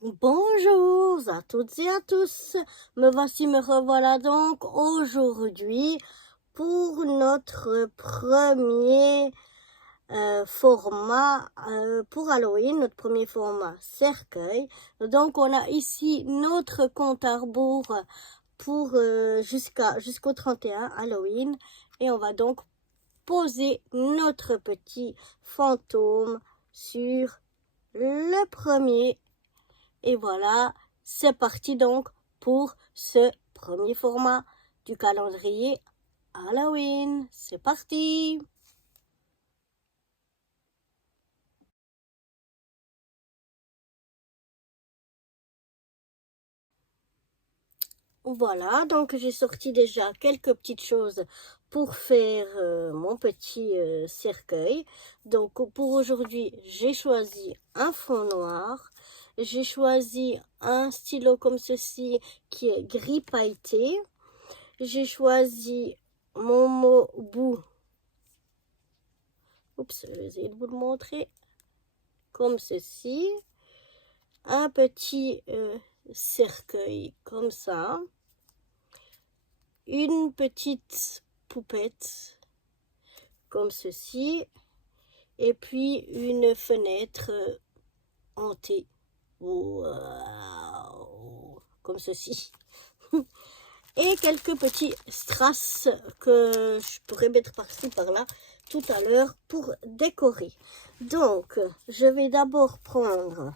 Bonjour à toutes et à tous, me revoilà donc aujourd'hui pour notre premier format pour Halloween, notre premier format cercueil. Donc on a ici notre compte à rebours pour jusqu'au 31 Halloween et on va donc poser notre petit fantôme sur le premier. Et voilà, c'est parti donc pour ce premier format du calendrier Halloween. C'est parti! Voilà, donc j'ai sorti déjà quelques petites choses pour faire mon petit cercueil. Donc pour aujourd'hui, j'ai choisi un fond noir. J'ai choisi un stylo comme ceci qui est gris pailleté. J'ai choisi mon mot bout. Oups, je vais essayer de vous le montrer. Comme ceci. Un petit cercueil comme ça. Une petite poupette comme ceci. Et puis une fenêtre hantée. Wow, comme ceci. Et quelques petits strass que je pourrais mettre par-ci par-là tout à l'heure pour décorer. Donc, je vais d'abord prendre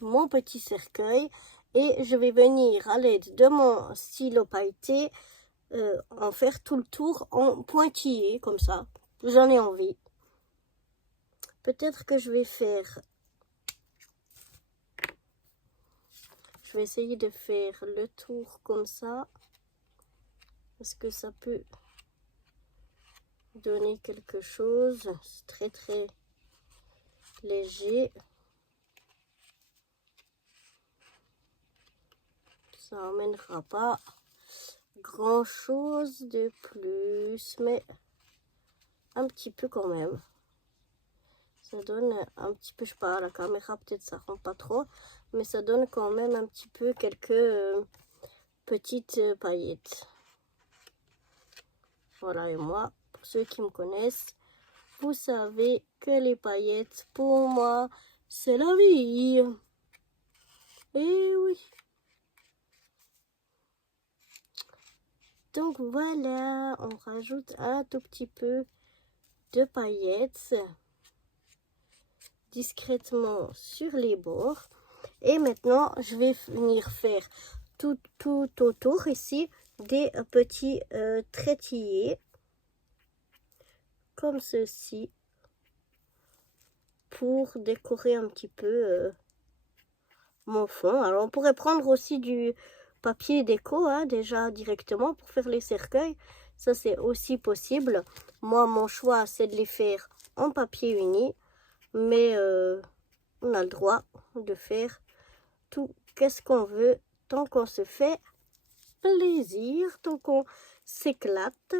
mon petit cercueil et je vais venir à l'aide de mon stylo pailleté en faire tout le tour en pointillé comme ça. J'en ai envie. Peut-être que je vais faire... Je vais essayer de faire le tour comme ça. Parce que ça peut donner quelque chose. C'est très très léger. Ça n'emmènera pas grand chose de plus, mais un petit peu quand même. Ça donne un petit peu, je sais pas, la caméra peut-être ça rend pas trop, mais ça donne quand même un petit peu quelques petites paillettes. Voilà, et moi, pour ceux qui me connaissent, vous savez que les paillettes, pour moi, c'est la vie. Et oui. Donc voilà, on rajoute un tout petit peu de paillettes discrètement sur les bords. Et maintenant, je vais venir faire tout autour ici des petits traitillés comme ceci pour décorer un petit peu mon fond. Alors on pourrait prendre aussi du papier déco déjà directement pour faire les cercueils. Ça c'est aussi possible. Moi mon choix c'est de les faire en papier uni. Mais on a le droit de faire tout qu'est-ce qu'on veut tant qu'on se fait plaisir, tant qu'on s'éclate.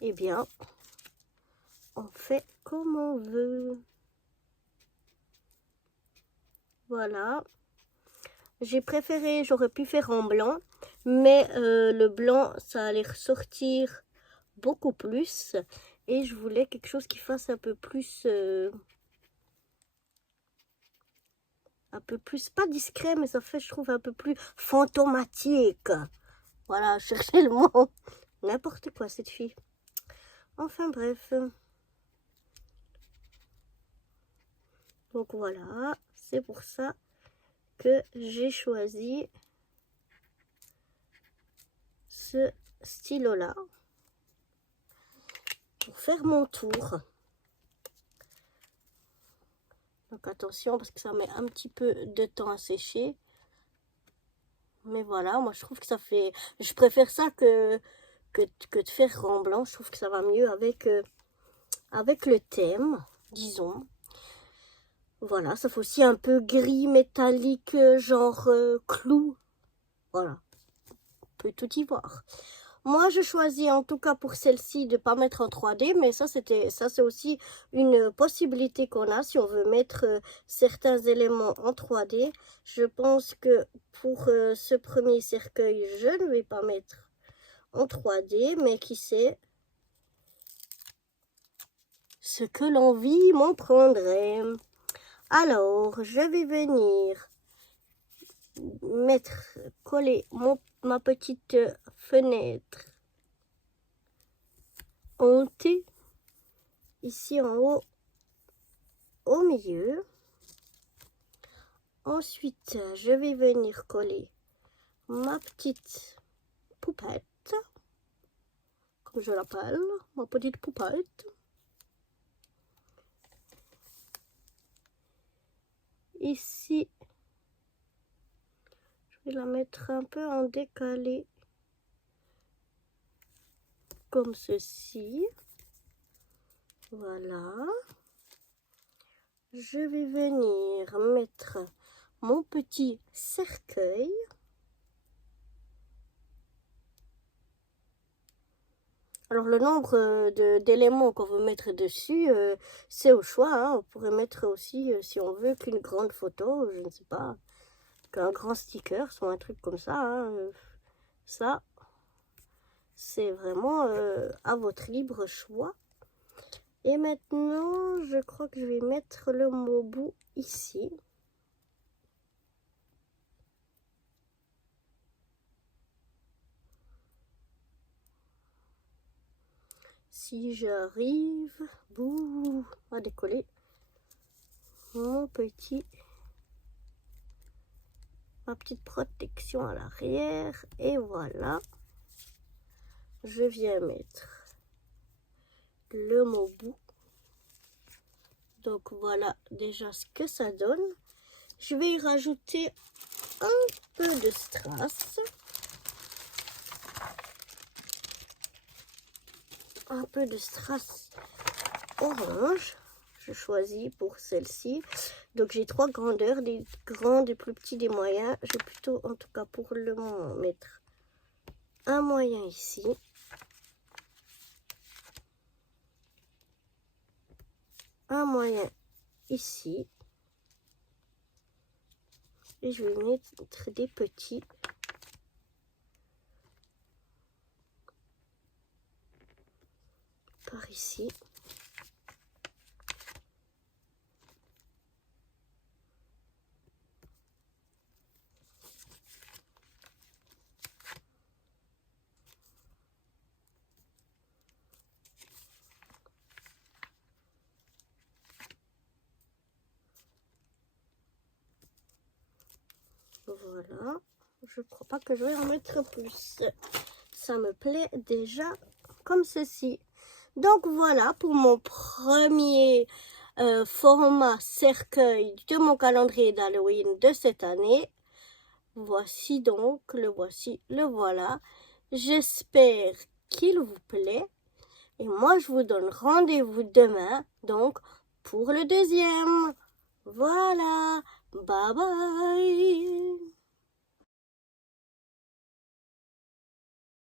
Eh bien, on fait comme on veut. Voilà. J'ai préféré, j'aurais pu faire en blanc, mais le blanc, ça allait ressortir beaucoup plus. Et je voulais quelque chose qui fasse un peu plus, pas discret, mais ça fait, je trouve, un peu plus fantomatique. Voilà, chercher le mot. N'importe quoi, cette fille. Enfin, bref. Donc, voilà. C'est pour ça que j'ai choisi ce stylo-là pour faire mon tour. Donc, attention, parce que ça met un petit peu de temps à sécher. Mais voilà, moi, je trouve que ça fait... Je préfère ça que de faire en blanc. Je trouve que ça va mieux avec, avec le thème, disons. Voilà, ça fait aussi un peu gris métallique, genre clou. Voilà, on peut tout y voir. Moi, je choisis en tout cas pour celle-ci de ne pas mettre en 3D, mais ça c'est aussi une possibilité qu'on a si on veut mettre certains éléments en 3D. Je pense que pour ce premier cercueil, je ne vais pas mettre en 3D, mais qui sait, ce que l'envie m'en prendrait. Alors, je vais venir coller ma petite fenêtre en T, ici en haut, au milieu. Ensuite, je vais venir coller ma petite poupette, comme je l'appelle, ma petite poupette. Ici, je vais la mettre un peu en décalé, comme ceci. Voilà. Je vais venir mettre mon petit cercueil. Alors le nombre d'éléments qu'on veut mettre dessus, c'est au choix. Hein. On pourrait mettre aussi, si on veut, qu'une grande photo, je ne sais pas, qu'un grand sticker, soit un truc comme ça. Hein. Ça, c'est vraiment à votre libre choix. Et maintenant, je crois que je vais mettre le mot bout ici. Si j'arrive à décoller ma petite protection à l'arrière, et voilà, je viens mettre le mot bout. Donc voilà déjà ce que ça donne. Je vais y rajouter un peu de strass. Un peu de strass orange. Je choisis pour celle-ci. Donc j'ai 3 grandeurs, des grands, des plus petits, des moyens. Je vais plutôt, en tout cas pour le moment, mettre un moyen ici. Un moyen ici. Et je vais mettre des petits. Par ici. Voilà, je crois pas que je vais en mettre plus. Ça me plaît déjà comme ceci. Donc voilà pour mon premier format cercueil de mon calendrier d'Halloween de cette année. Voici donc, le voici, le voilà. J'espère qu'il vous plaît. Et moi, je vous donne rendez-vous demain, donc, pour le deuxième. Voilà. Bye bye.